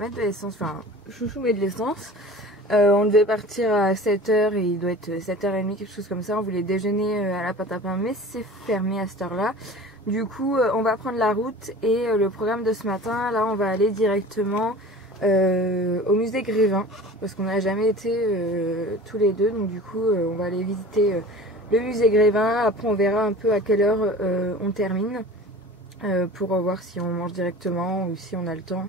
pas de l'essence, enfin Chouchou met de l'essence. On devait partir à 7h et il doit être 7h30, quelque chose comme ça. On voulait déjeuner à la pâte à pain mais c'est fermé à cette heure-là. Du coup on va prendre la route et le programme de ce matin, là on va aller directement au musée Grévin parce qu'on n'a jamais été tous les deux. Donc du coup on va aller visiter le musée Grévin. Après on verra un peu à quelle heure on termine pour voir si on mange directement ou si on a le temps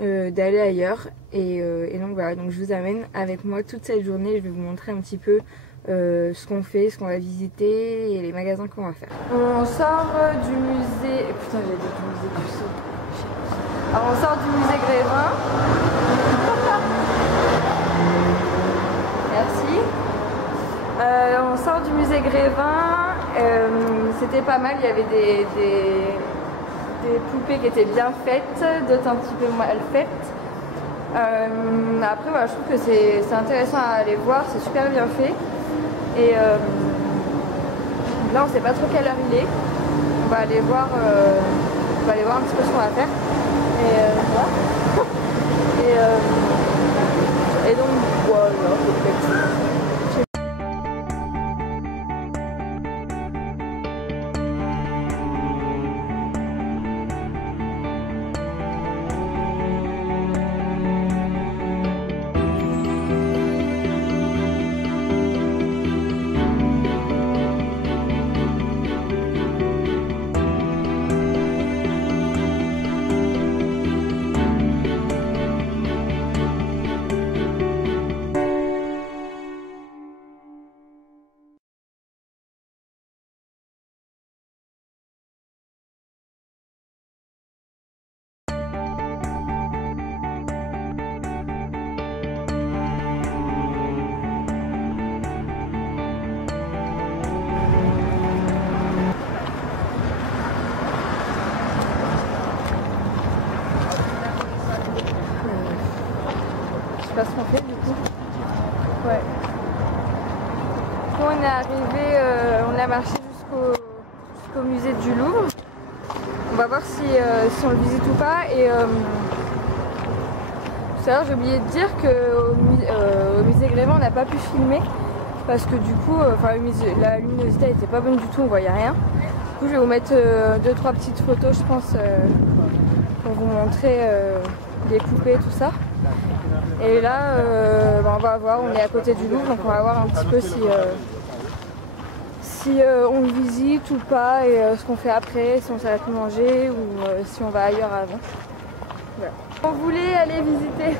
d'aller ailleurs et donc voilà, donc je vous amène avec moi toute cette journée. Je vais vous montrer un petit peu ce qu'on fait, ce qu'on va visiter et les magasins qu'on va faire. On sort du musée, putain j'allais dire du musée du Sceau. Alors on sort du musée Grévin. Merci. On sort du musée Grévin, c'était pas mal, il y avait des poupées qui étaient bien faites, d'autres un petit peu mal faites. Après voilà, je trouve que c'est intéressant à aller voir, c'est super bien fait. Et là on sait pas trop quelle heure il est. On va aller voir un petit peu ce qu'on va faire. Et voilà. Et donc voilà, je sais pas ce qu'on fait du coup. Ouais. On est arrivé, on a marché jusqu'au musée du Louvre. On va voir si on le visite ou pas. Et tout à l'heure j'ai oublié de dire qu'au musée Grévin on n'a pas pu filmer parce que du coup la luminosité n'était pas bonne du tout, on voyait rien. Du coup je vais vous mettre 2-3 petites photos je pense pour vous montrer les poupées et tout ça. Et là, on va voir, on est à côté du Louvre, donc on va voir un petit peu si on le visite ou pas et ce qu'on fait après, si on s'arrête de manger ou si on va ailleurs avant. Voilà. On voulait aller visiter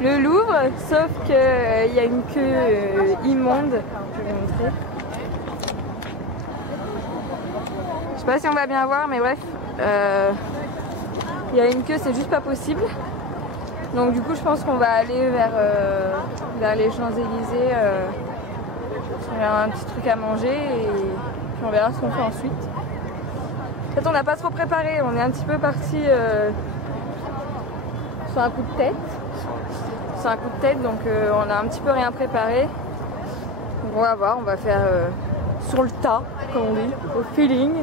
le Louvre, sauf qu'il y a une queue immonde. Je vais vous montrer. Je sais pas si on va bien voir, mais bref, il y a une queue, c'est juste pas possible. Donc du coup je pense qu'on va aller vers les Champs-Élysées, il y a un petit truc à manger et puis on verra ce qu'on fait ensuite. En fait on n'a pas trop préparé, on est un petit peu parti sur un coup de tête. Donc on a un petit peu rien préparé. Donc on va voir, on va faire sur le tas comme on dit, au feeling.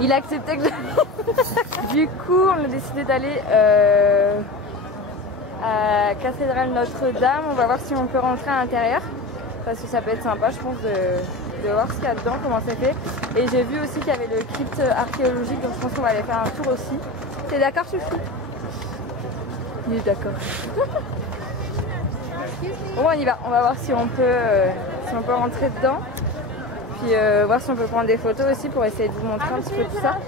Il a accepté que je... Du coup, on a décidé d'aller à Cathédrale Notre-Dame. On va voir si on peut rentrer à l'intérieur. Parce que ça peut être sympa, je pense, de voir ce qu'il y a dedans, comment c'est fait. Et j'ai vu aussi qu'il y avait le crypte archéologique, donc je pense qu'on va aller faire un tour aussi. T'es d'accord, Chouchou? Il est d'accord. Bon, on y va. On va voir si on peut rentrer dedans. Puis voir si on peut prendre des photos aussi pour essayer de vous montrer un petit peu tout ça.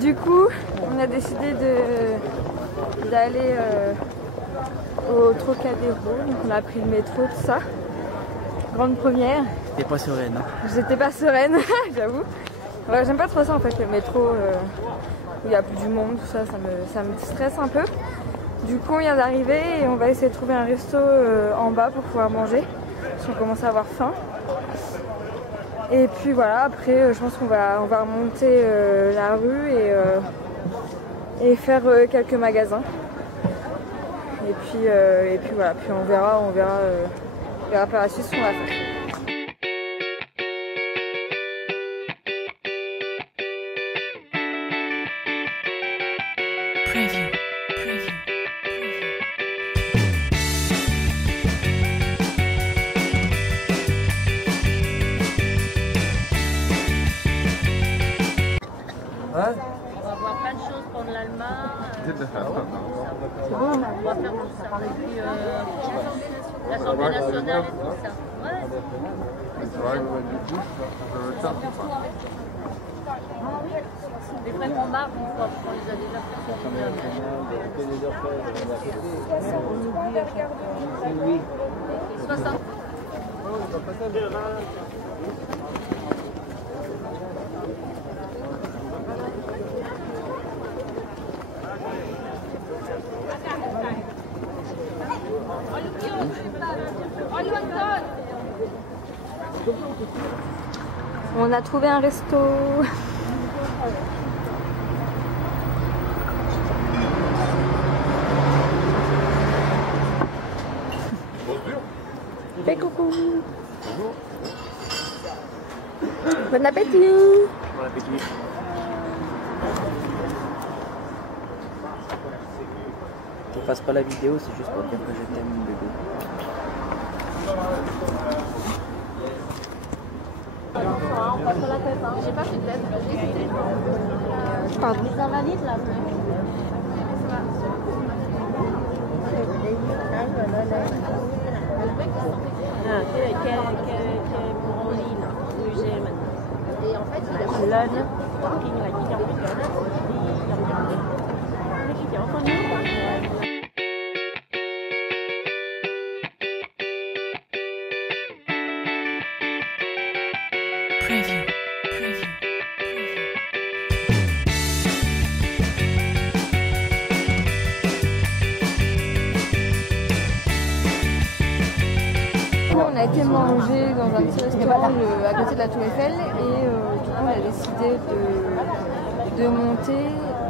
Du coup, on a décidé d'aller au Trocadéro, donc on a pris le métro, tout ça. Grande première. T'es pas sereine, hein? J'étais pas sereine, j'avoue. Ouais, j'aime pas trop ça en fait, le métro. où il y a plus du monde, tout ça, ça me stresse un peu. Du coup on vient d'arriver et on va essayer de trouver un resto en bas pour pouvoir manger, parce qu'on commence à avoir faim. Et puis voilà, après je pense qu'on va remonter la rue et faire quelques magasins. Et puis voilà, puis on verra par la suite ce qu'on va faire. On va voir plein de choses pour l'Allemagne. C'est bon, on va faire tout ça. Et puis l'Assemblée nationale et tout ça. Ouais. Les frais qu'on marque, une fois, on les a déjà fait. 60. On a trouvé un resto. Fais coucou. Bon appétit. Bon appétit. Je passe pas la vidéo, c'est juste pour dire que je t'aime, mon bébé. J'ai pas fait de tête. Pardon. Les invalides là. Pour en ligne, où j'ai maintenant. Et en fait, il a l'âne, parking, la guide en plus, il a entendu. On a été manger dans un petit restaurant à côté de la Tour Eiffel et du coup on a décidé de monter.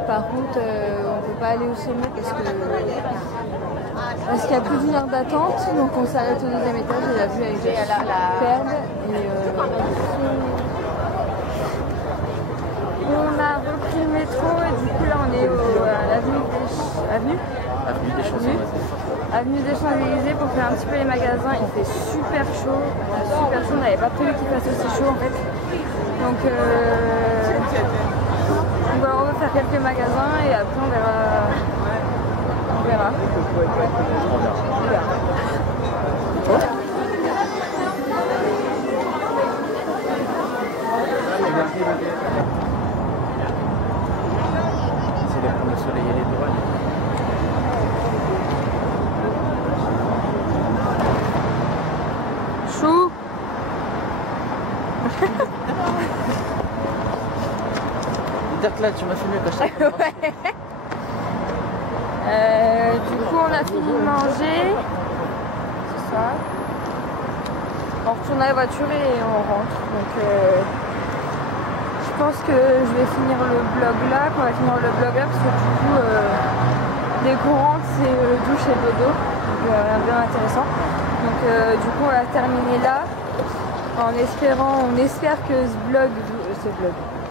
Par contre on ne peut pas aller au sommet parce qu'il y a plus d'une heure d'attente, donc on s'arrête au deuxième étage et la vue est superbe. On a repris le métro et du coup là on est à l'avenue des Champs-Élysées pour faire un petit peu les magasins. Il fait super chaud, on n'avait pas prévu qu'il fasse aussi chaud en fait. Donc voilà, on va faire quelques magasins et après on verra. C'est les premiers soleil et les douanes. Chou. Dirk là, tu m'as filmé quand je t'ai Ouais. Du coup on a fini de manger ce soir. On retourne à la voiture et on rentre. Donc je pense que je vais finir le vlog là, qu'on va finir le vlog là parce que du coup les courantes c'est douche et dodo. Donc rien de bien intéressant. Donc du coup on va terminer là en espérant, on espère que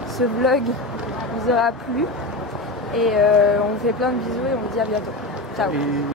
ce vlog vous aura plu. Et on vous fait plein de bisous et on vous dit à bientôt. Ciao.